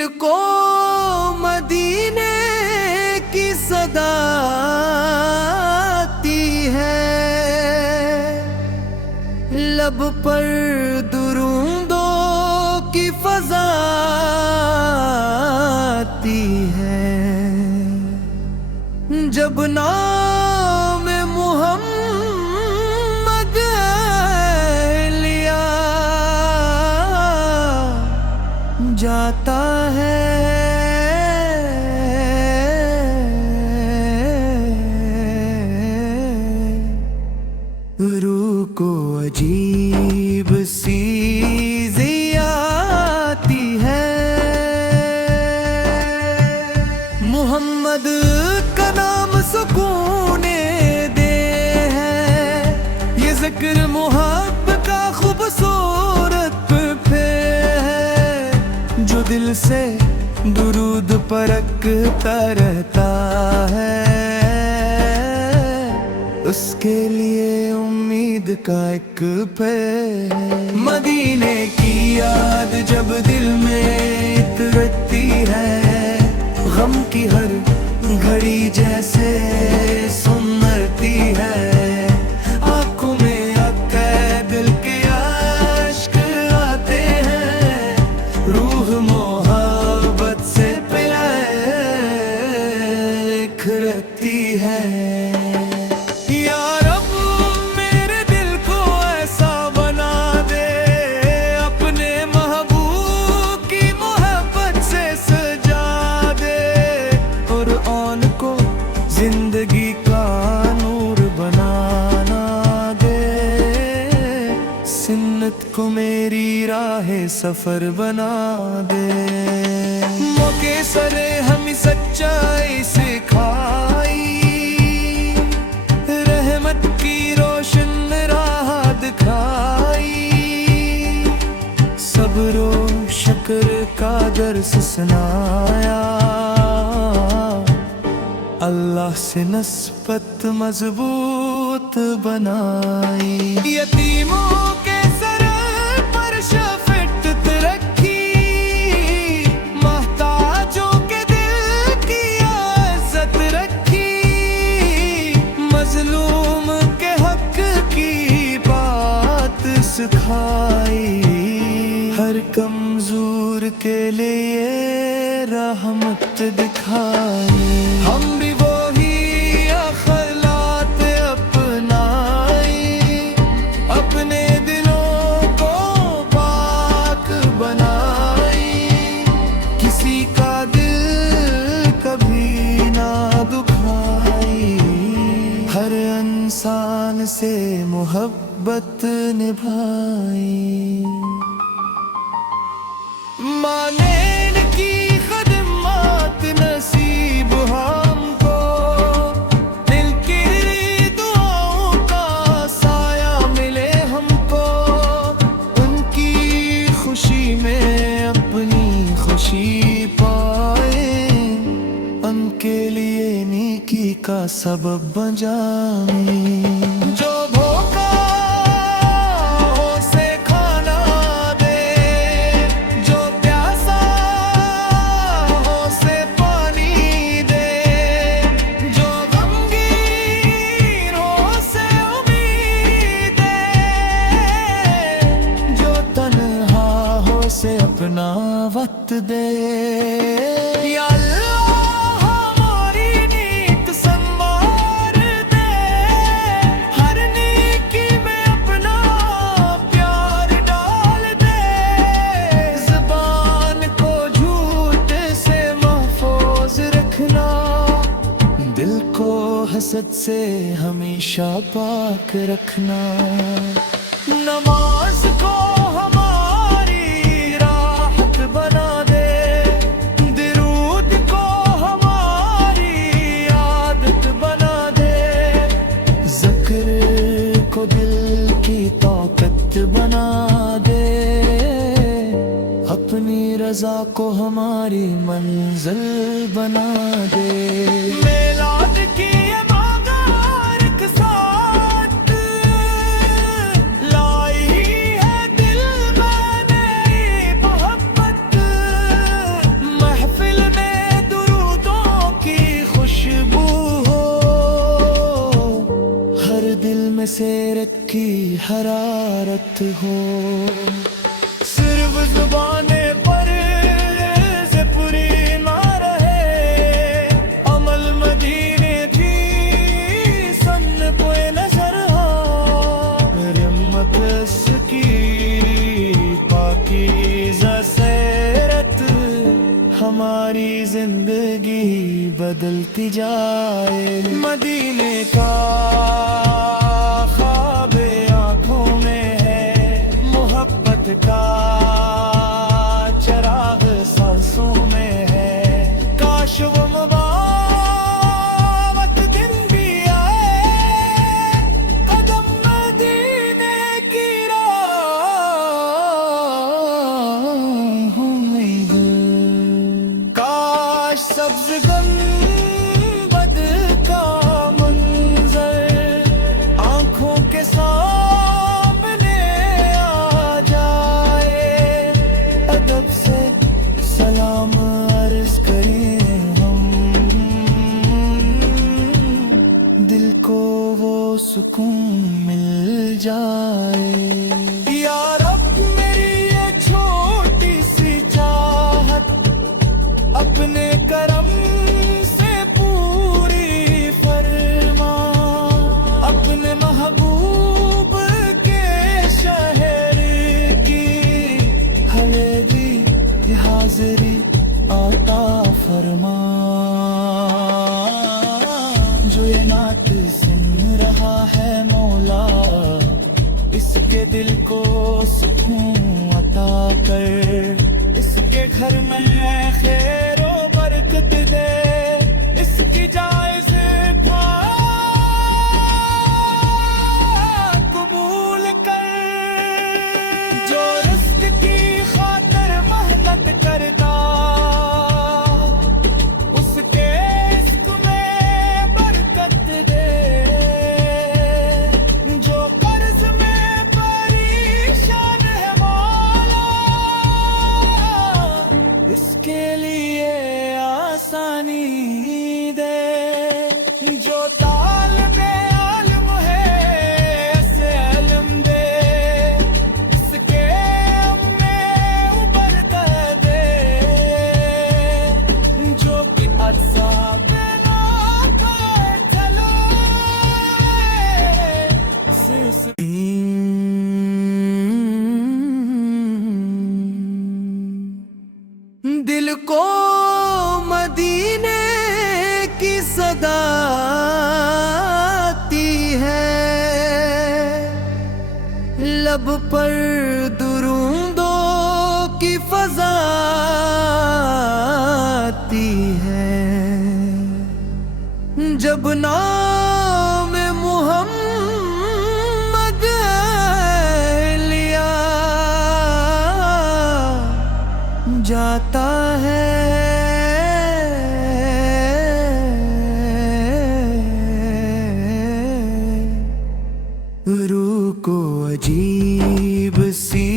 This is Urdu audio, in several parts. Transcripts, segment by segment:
دل کو مدینے کی صدا آتی ہے، لب پر درودوں کی فضا آتی ہے، جب نام محمد لیا جاتا ہے، روح کو عجیب سی ضیا آتی ہے۔ محمد کا نام سکون دے ہے، یہ ذکر محبت کا خوبصورت پہ ہے، جو دل سے درود پرکھتا رہتا ہے، اس کے لیے امید کا ایک پہ ہے۔ مدینے کی یاد جب دل میں اترتی ہے، غم کی ہر گھڑی جیسے سنرتی ہے، آنکھوں میں عقے دل کے اشک آتے ہیں، روح محبت سے بکھرتی ہے۔ یا رب میرے دل کو ایسا بنا دے، اپنے محبوب کی محبت سے سجا دے، قرآن کو زندگی کا نور بنانا دے، سنت کو میری راہ سفر بنا دے، موقع سرے ہمیں سچائی سکھائی، رحمت کی روشن راہ دکھائی، صبر و شکر کا درس سنایا، اللہ سے نسبت مضبوط بنائی، یتیموں کے سر پر شفقت رکھی، محتاجوں کے دل کی عزت رکھی، مظلوم کے حق کی بات سکھائی، ہر کمزور کے لیے رحمت دکھائی، ہم بھی وہی اخلاق اپنائی، اپنے دلوں کو پاک بنائی، کسی کا دل کبھی نہ دکھائی، ہر انسان سے محبت نبھائی، مانین کی خدمات نصیب ہم کو، دل کی دعاؤں کا سایہ ملے ہم کو، ان کی خوشی میں اپنی خوشی پائیں، ان کے لیے نیکی کا سبب بن جائیں، جو بھوکا اپنا وقت دے، یا اللہ ہماری نیت سنوار دے، ہر نیکی میں اپنا پیار ڈال دے، زبان کو جھوٹ سے محفوظ رکھنا، دل کو حسد سے ہمیشہ پاک رکھنا، نماز کو بنا دے، اپنی رضا کو ہماری منزل بنا دے، میلاد کی یہ مبارک ساتھ لائی ہے دل میں نئی محبت، غیرت کی حرارت ہو. صرف زبانیں پر سے پوری نہ رہے، عمل مدینے بھی سن پوئے نظر ہو. رحمت اس کی پاکیزہ سیرت ہماری زندگی بدلتی جائے. مدینے کا خواب آنکھوں میں ہے، محبت کا چراغ سانسوں میں ہے. کاش وہ مبارک دن بھی آئے، قدم مدینے کی راہوں میں گل. کاش سبز گنبد کا منظر آنکھوں کے سامنے آ جائے. ادب سے سلام عرض کریں ہم، دل کو وہ سکون مل جائے. یا رب میری یہ چھوٹی سی چاہت اپنے کرم سے پوری فرما. اپنے محبوب کے شہر کی حویلی حاضری عطا فرما. جو یہ نعت سن رہا ہے مولا، اس کے دل کو سکون عطا کر. اس کے گھر میں خیر و برکت دے، اس کی جائز قبول کر. جو رزق کی خاطر محنت کرتا، اس کے رزق میں برکت دے. جو قرض میں پریشان ہے مولا، اس کے لیے آسانی دے. جو طالب علم ہے اسے علم دے، اس کے علم میں برکت دے. جو کہ اصحاب نہ پائے چلو دل کو مدینے کی صدا آتی ہے، لب پر درودوں کی فضا آتی ہے. جب نام محمد لیا جاتا ہے، روح کو عجیب سی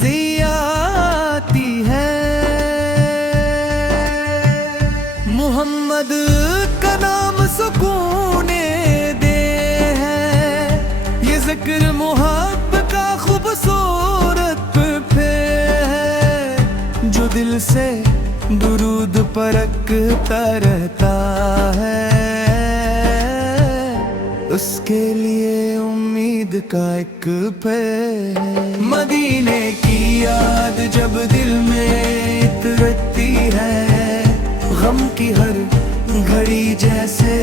ضیا آتی ہے. محمد کا نام سکون دے ہے، یہ ذکر محبت کا خوبصورت پہ ہے. جو دل سے درود پرکھتا رہتا ہے، اس کے لیے امید کا ایک پہ ہے. مدینے کی یاد جب دل میں اترتی ہے، غم کی ہر گھڑی جیسے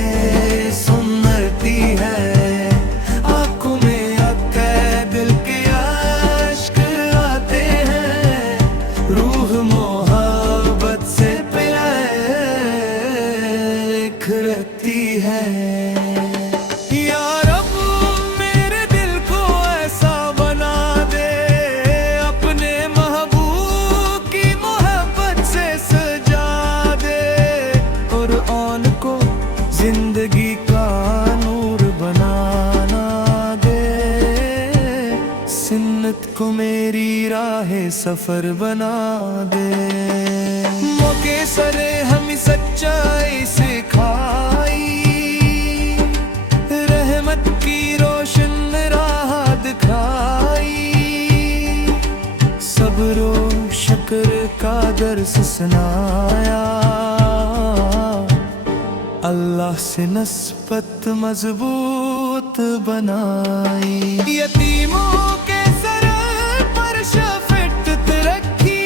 سنرتی ہے. آنکھوں میں عقید دل کے اشک آتے ہیں، روح محبت سے پلکھتی ہے. یا رب میرے دل کو ایسا بنا دے، اپنے محبوب کی محبت سے سجا دے. قرآن کو زندگی کا نور بنانا دے، سنت کو میری راہ سفر بنا دے. موقع سرے ہمیں سچائی سکھائی، رحمت کی روشن کا درس سنایا، اللہ سے نسبت مضبوط بنائی، یتیموں کے سر پر شفقت رکھی،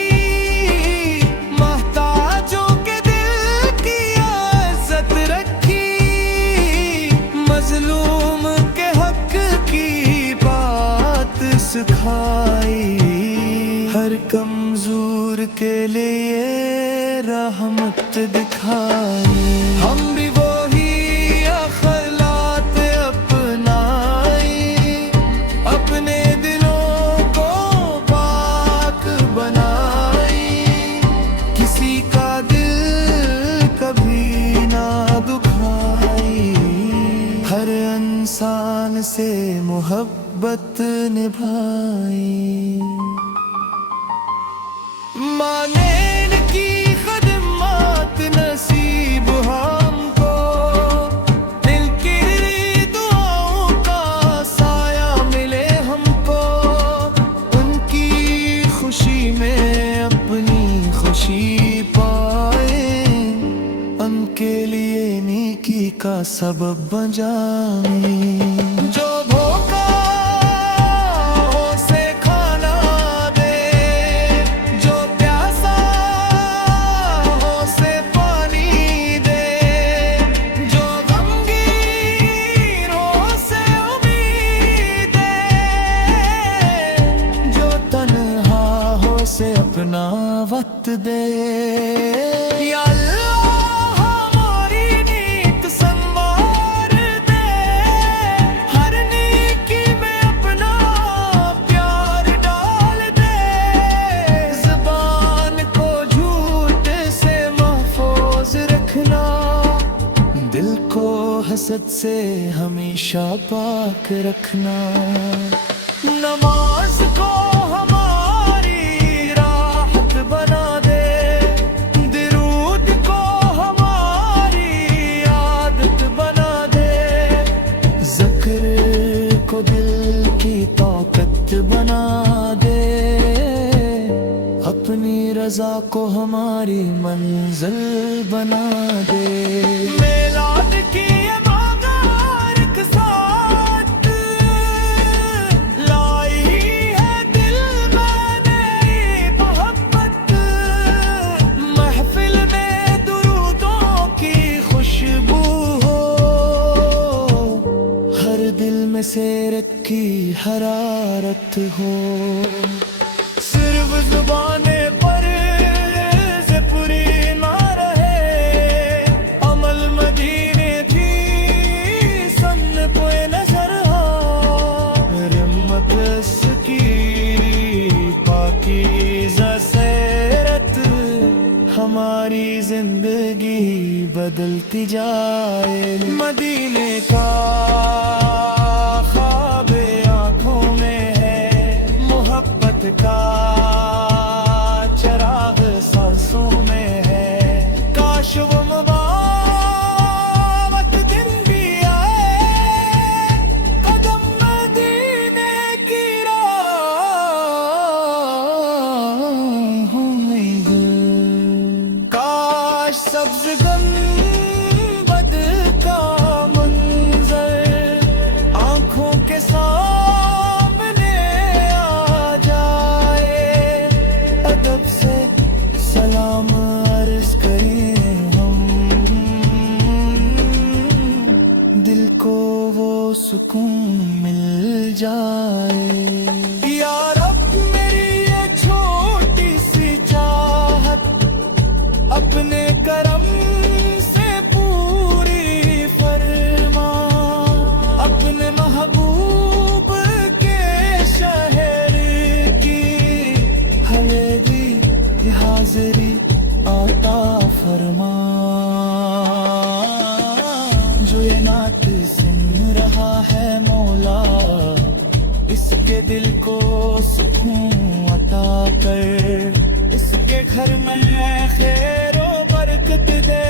محتاجوں کے دل کی عزت رکھی، مظلوم کے حق کی بات سکھائی، ہر کمزور کے لیے رحمت دکھائی، ہم بھی وہی اخلاق اپنائی، اپنے دلوں کو پاک بنائی، کسی کا دل کبھی نہ دکھائی، ہر انسان سے محبت نبھائی، مانین کی خدمات نصیب ہم کو، دل کی دعاؤں کا سایہ ملے ہم کو، ان کی خوشی میں اپنی خوشی پائیں، ان کے لیے نیکی کا سبب بن جائیں، جو بھوکا اپنا وقت دے، یا اللہ ہماری نیت سنوار دے، ہر نیکی میں اپنا پیار ڈال دے، زبان کو جھوٹ سے محفوظ رکھنا، دل کو حسد سے ہمیشہ پاک رکھنا، نماز کو دل کی طاقت بنا دے، اپنی رضا کو ہماری منزل بنا دے، میلاد کی مبارک ساتھ لائی ہے دل میں نئی محبت، محفل میں درودوں کی خوشبو ہو، ہر دل میں سیرت کی حرارت ہو، صرف زبانیں پر پوری نہ رہے، عمل مدینے کی سن پہ نظر ہو، رحمت اس کی پاکیزہ سیرت، ہماری زندگی بدلتی جائے، مدینے کا خواب آنکھوں میں ہے، محبت کا چراغ سانسوں میں ہے، کاش وہ مبارک دن بھی آئے، قدم مدینے کی راہوں میں گل، کاش سبز گنبد کا منظر آنکھوں کے سامنے آ جائے، ادب سے سلام عرض کریں ہم، دل کو وہ سکون مل جائے، یا رب میری یہ چھوٹی سی چاہت اپنے کرم سے پوری فرما، اپنے محبوب کے شہر کی حویلی حاضری عطا فرما، جو یہ نعت سن رہا ہے مولا، اس کے دل کو سکون عطا کر، اس کے گھر میں خیر و برکت دے،